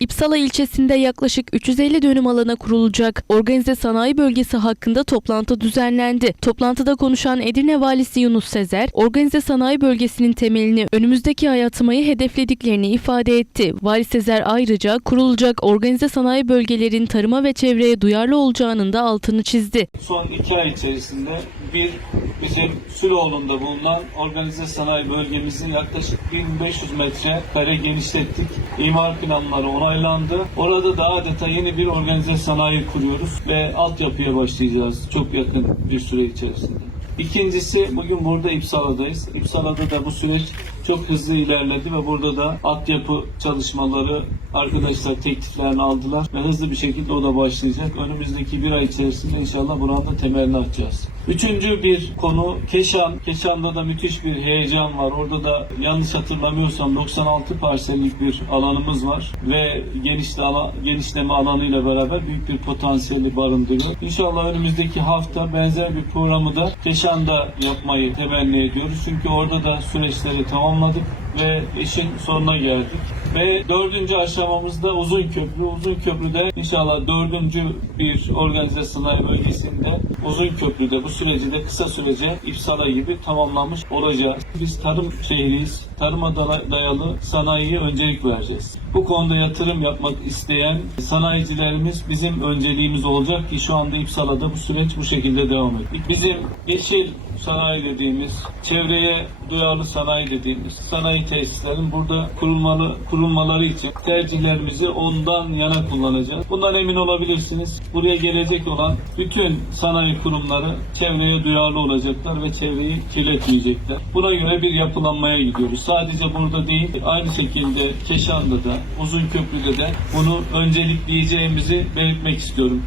İpsala ilçesinde yaklaşık 350 dönüm alana kurulacak organize sanayi bölgesi hakkında toplantı düzenlendi. Toplantıda konuşan Edirne Valisi Yunus Sezer, organize sanayi bölgesinin temelini önümüzdeki ay atmayı hedeflediklerini ifade etti. Vali Sezer ayrıca kurulacak organize sanayi bölgelerin tarıma ve çevreye duyarlı olacağının da altını çizdi. Son iki ay içerisinde bir bizim Süloğlu'nda bulunan organize sanayi bölgemizi yaklaşık 1500 metre kare genişlettik. İmar planları onaylandı. Orada da adeta yeni bir organize sanayi kuruyoruz ve altyapıya başlayacağız çok yakın bir süre içerisinde. İkincisi bugün burada İpsala'dayız. İpsala'da da bu süreç çok hızlı ilerledi ve burada da altyapı çalışmaları arkadaşlar tekliflerini aldılar ve hızlı bir şekilde o da başlayacak. Önümüzdeki bir ay içerisinde inşallah buranın da temelini atacağız. Üçüncü bir konu Keşan. Keşan'da da müthiş bir heyecan var. Orada da yanlış hatırlamıyorsam 96 parsellik bir alanımız var ve genişle ala- genişleme alanıyla beraber büyük bir potansiyeli barındırıyor. İnşallah önümüzdeki hafta benzer bir programı da Keşan'da yapmayı temenni ediyoruz. Çünkü orada da süreçleri tamamladık ve işin sonuna geldik. Ve dördüncü aşamamızda uzun köprü. Uzun köprüde inşallah dördüncü bir organize sanayi bölgesinde uzun köprüde bu süreci de kısa sürece İpsala gibi tamamlamış olacağız. Biz tarım şehriyiz. Tarıma dayalı sanayiye öncelik vereceğiz. Bu konuda yatırım yapmak isteyen sanayicilerimiz bizim önceliğimiz olacak ki şu anda İpsala'da bu süreç bu şekilde devam ediyor. Bizim yeşil sanayi dediğimiz, çevreye duyarlı sanayi dediğimiz sanayi tesislerin burada kurulmalı kurulmaları için tercihlerimizi ondan yana kullanacağız. Bundan emin olabilirsiniz. Buraya gelecek olan bütün sanayi kurumları çevreye duyarlı olacaklar ve çevreyi kirletmeyecekler. Buna göre bir yapılanmaya gidiyoruz. Sadece burada değil, aynı şekilde Keşan'da da, Uzunköprü'de de bunu öncelikleyeceğimizi belirtmek istiyorum.